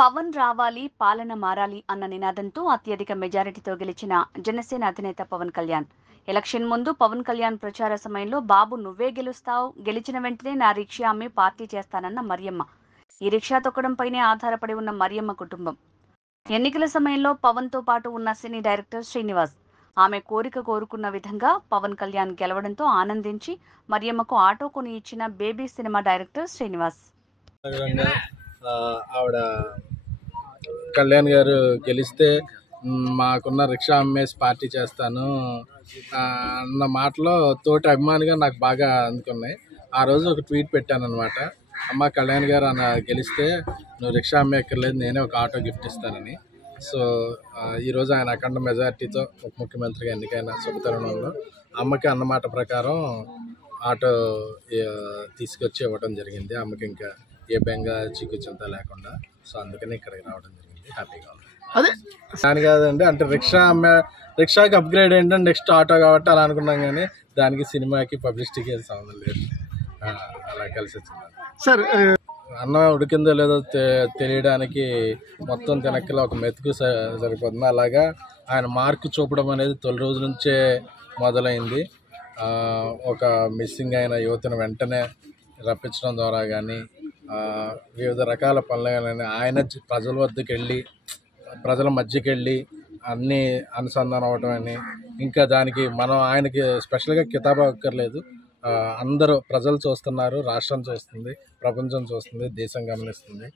పవన్ రావాలి పాలన మారాలి అన్న నినాదంతో అత్యధిక మెజారిటీతో గెలిచిన జనసేన అధినేత పవన్ కళ్యాణ్ ఎలక్షన్ ముందు పవన్ కళ్యాణ్ ప్రచార సమయంలో బాబు నువ్వే గెలుస్తావు, గెలిచిన వెంటనే నా రిక్షా అమ్మి పార్టీ చేస్తానన్న మరియమ్మ. ఈ రిక్షా తొక్కడంపైనే ఆధారపడి ఉన్న మరియమ్మ కుటుంబం. ఎన్నికల సమయంలో పవన్ తో పాటు ఉన్న సినీ డైరెక్టర్ శ్రీనివాస్ ఆమె కోరుకున్న విధంగా పవన్ కళ్యాణ్ గెలవడంతో ఆనందించి మరియమ్మకు ఆటో కొని ఇచ్చిన బేబీ సినిమా డైరెక్టర్ శ్రీనివాస్. ఆవిడ కళ్యాణ్ గారు గెలిస్తే మాకున్న రిక్షా అమ్మేసి పార్టీ చేస్తాను అన్న మాటలో తోటి అభిమానిగా నాకు బాగా అందుకున్నాయి. ఆ రోజు ఒక ట్వీట్ పెట్టాను అనమాట. అమ్మ కళ్యాణ్ గారు అన్న గెలిస్తే నువ్వు రిక్షా అమ్మేక్కర్లేదు, నేనే ఒక ఆటో గిఫ్ట్ ఇస్తానని. సో ఈరోజు ఆయన అఖండ మెజార్టీతో ఉప ముఖ్యమంత్రిగా ఎన్నికైన శుభతరుణంలో అమ్మకి అన్నమాట ప్రకారం ఆటో తీసుకొచ్చి ఇవ్వడం జరిగింది. అమ్మకి ఇంకా ఏ బెంగా చిక్కుచింత లేకుండా. సో అందుకని ఇక్కడికి రావడం జరిగింది. హ్యాపీగా ఉంది. అదే దాని కాదండి, అంటే రిక్షాకి అప్గ్రేడ్ ఏంటంటే నెక్స్ట్ ఆటో కాబట్టి అలా అనుకున్నాం, కానీ దానికి సినిమాకి పబ్లిసిటీకి సంబంధం లేదు. అలా కలిసి వచ్చింది సార్. అన్నం ఉడికిందో లేదో తెలియడానికి మొత్తం తినక్కలో ఒక మెతుకు సరిపోతుంది. అలాగా ఆయన మార్కు చూపడం అనేది తొలి రోజు నుంచే మొదలైంది. ఒక మిస్సింగ్ అయిన యువతను వెంటనే రప్పించడం ద్వారా కానీ వివిధ రకాల పనులు కానీ ఆయన ప్రజల వద్దకు వెళ్ళి ప్రజల మధ్యకి వెళ్ళి అన్నీ అనుసంధానం అవ్వటం అని, ఇంకా దానికి మనం ఆయనకి స్పెషల్గా కితాబా అక్కర్లేదు. అందరూ ప్రజలు చూస్తున్నారు, రాష్ట్రం చూస్తుంది, ప్రపంచం చూస్తుంది, దేశం గమనిస్తుంది.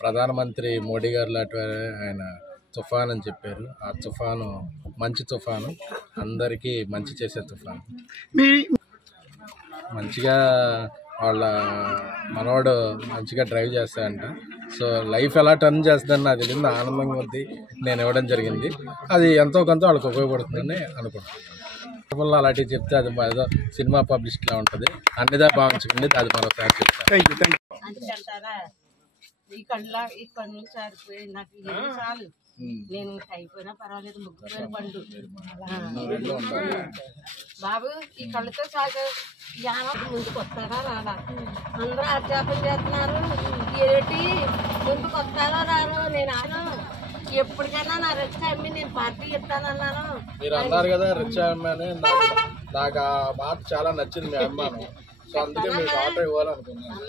ప్రధానమంత్రి మోడీ గారు లాంటి ఆయన తుఫాన్ అని చెప్పారు. ఆ తుఫాను మంచి తుఫాను, అందరికీ మంచి చేసే తుఫాను. మంచిగా వాళ్ళ మనవాడు మంచిగా డ్రైవ్ చేస్తాడంట. సో లైఫ్ ఎలా టర్న్ చేస్తుందని నాకు తెలియదు. ఆనందంగా ఉంది, నేను ఇవ్వడం జరిగింది. అది ఎంతో కొంత వాళ్ళకి ఉపయోగపడుతుందని అనుకుంటున్నాను. అలాంటివి చెప్తే అది ఏదో సినిమా పబ్లిసిటీలా ఉంటుంది. అన్నిదా భావించుకుంది, అది మరోసారి చెప్తాను. నేను అయిపోయినా పర్వాలేదు, ముగ్గురు పండు బాబు ఈ కళ్ళతో సాగు ముందుకు వస్తారా రాడా? అందరూ అధ్యాపన చేస్తున్నారు, ఏంటి ముందుకు వస్తారో రారు? నేను ఎప్పటికైనా నా రిక్షా అమ్మి నేను పార్టీ ఇస్తానన్నాను. మీరు అన్నారు కదా రిక్షా అమ్మి అని, నాకు ఆ మాట చాలా నచ్చింది, మీ అమ్మాను. సో అందుకే మీకు ఆటో ఇవ్వాలనుకున్నాను.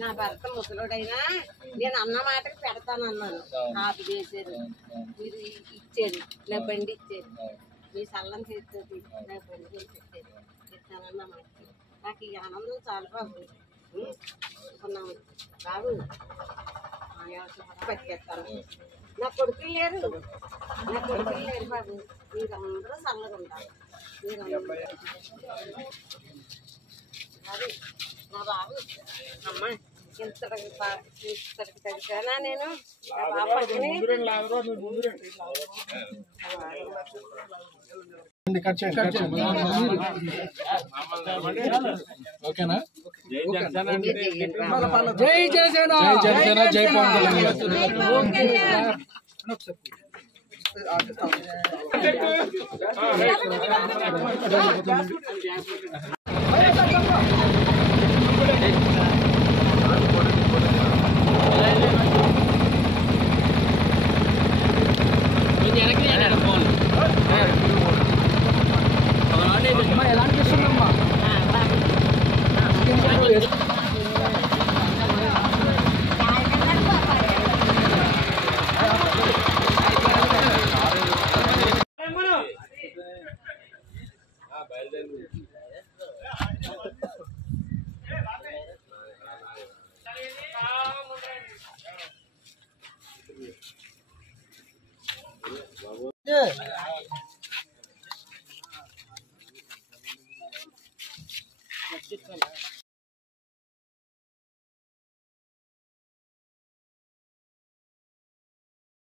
నా భర్త ముసలుడైనా నేను అన్న మాటకి పెడతానన్నాను. ఆపు చేశారు, మీరు ఇచ్చారు, నా బండి ఇచ్చారు, మీ సల్లం చేస్తుంది, నా బండి పెట్టారు, ఇస్తానన్న మాట. నాకు ఈ ఆనందం చాలా బాబు. అనుకున్నాము బాబు పట్టుకెత్తాను. నా కొడుకులు లేరు, బాబు. మీరందరూ చల్లగా ఉంటారు. నా బాబు అమ్మ ఇంతటికి తగ్గానా నేను? నా బాబు ఓకేనా? జై జనసేన, జై జనసేన, జై పవన్ కళ్యాణ్. ఎలా అనిపిస్తుందమ్మా? బాబు